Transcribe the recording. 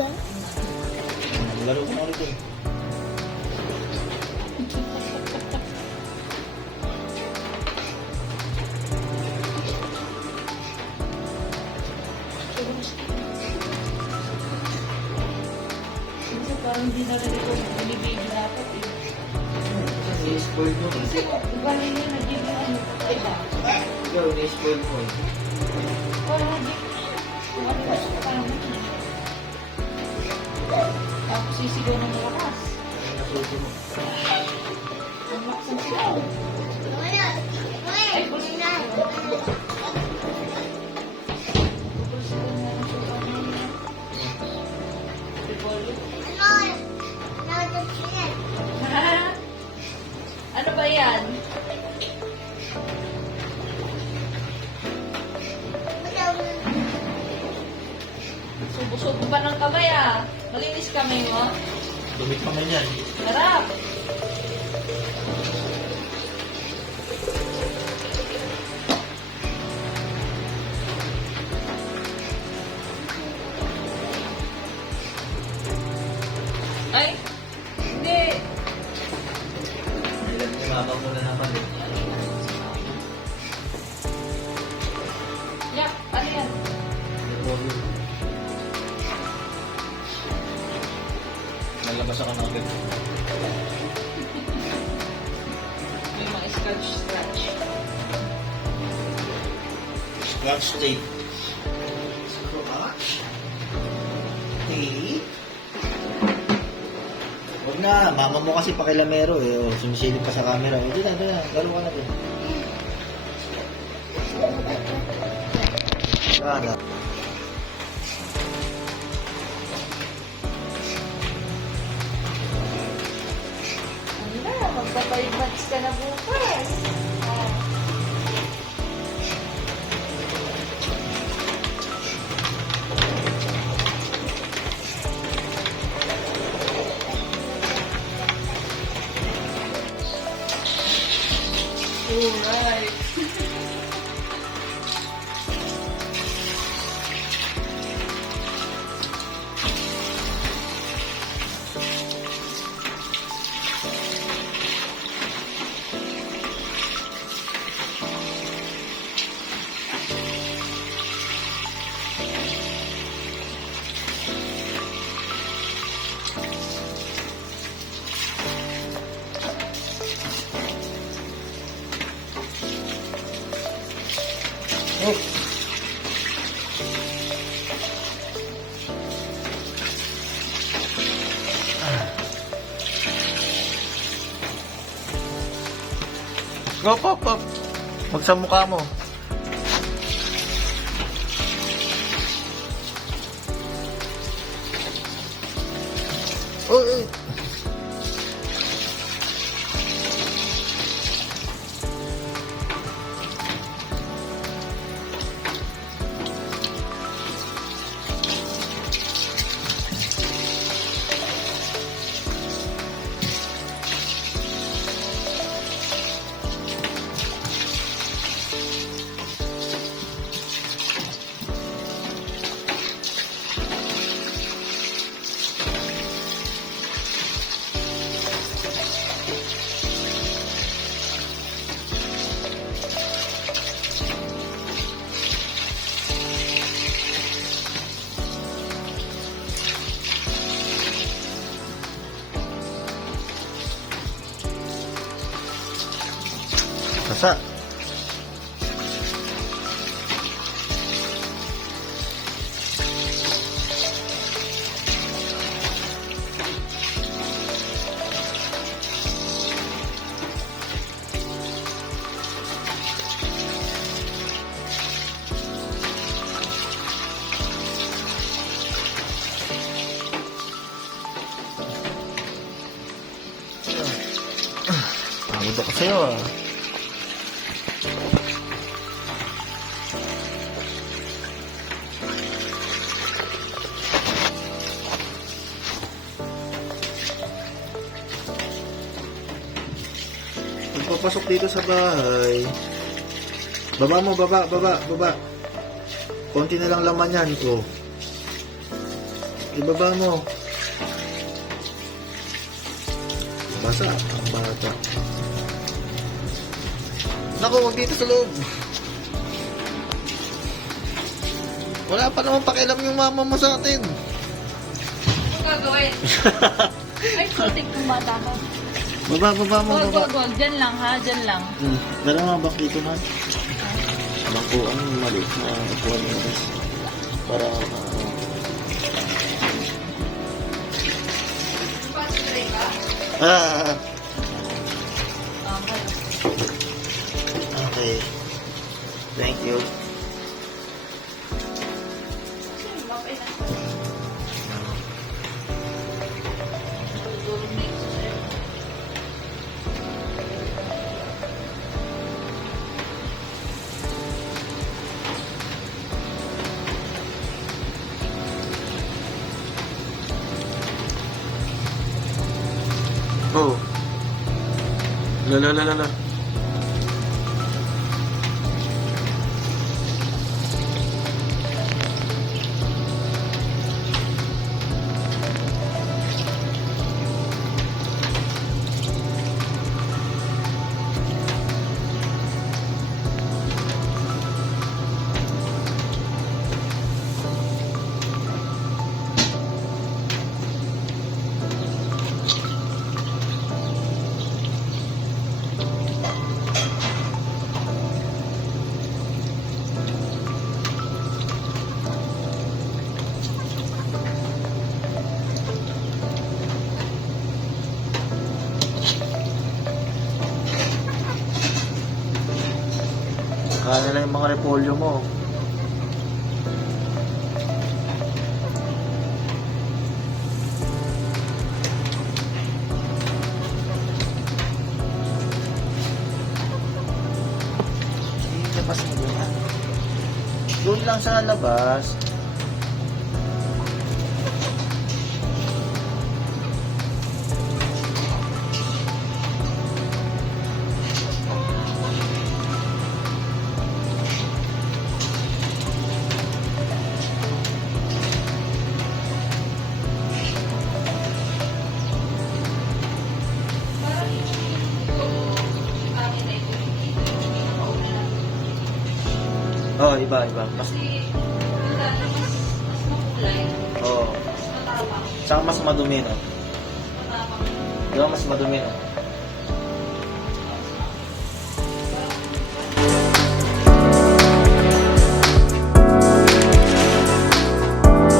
Laro ko na ulit eh. Kasi parang hindi na rin ito binibigay dapat eh. Kasi ni-spoil mo eh. Kasi galing niya nag-give yung ano, iba. Ikaw, ni-spoil mo eh. Parang nag-give parang tapos sisigaw ng lakas. Ang nasuso mo. Ang lakas ang sigaw. Ay, kunin na. Tapos na ng sigaw niya. Repolyo. Ano ba yan? Subo-subo ba ng kamay ah? Malinis kamay mo? Dumit pa man yan. Harap! Ay! Hindi! Umabang mo na naman eh. Yak! Ano yan? Repolyo. Nalabas ako ng agad. May mga scratch. Scratch tape. Scratch? Tape? Huwag na, mama mo kasi pakilamero eh. O, sumisilip pa sa camera. O, dito na. Laro ka na dun. Sana. Ano na? Magpa-5 months ka na bukas. Oh. Alright. Oh. Go, pop, pop. Huwag sa mukha mo. Uy. Basa. Pagod ako sa'yo ah. Pagpapasok dito sa bahay, baba mo, baba. Konti na lang laman yan. Oh. Ibaba mo. Basa ang bata. Naku, wag dito sa loob. Wala pa naman pakialam yung mama mo sa atin. Ano gagawin? Ay, putik ng bata ko. Baba mo, Wag, baba. wag, wag. Diyan lang ha, diyan lang. Dala nga bak dito, man. Bangkuan yung maliit na upuan mo. Para, Paspray ka? ah, Okay. okay. Thank you. Okay na. Tutulog na ito sa'yo. Oh. La. Kaya na yung mga repolyo mo. Labas mo doon. Doon lang sa labas. Parang yung akin na ito, hindi nakauna na. Oh, iba. Mas, Kasi, wala na mas makulay, oh. mas matapang. Tsaka mas madumi, no? Matapang. Di ba mas madumi, no?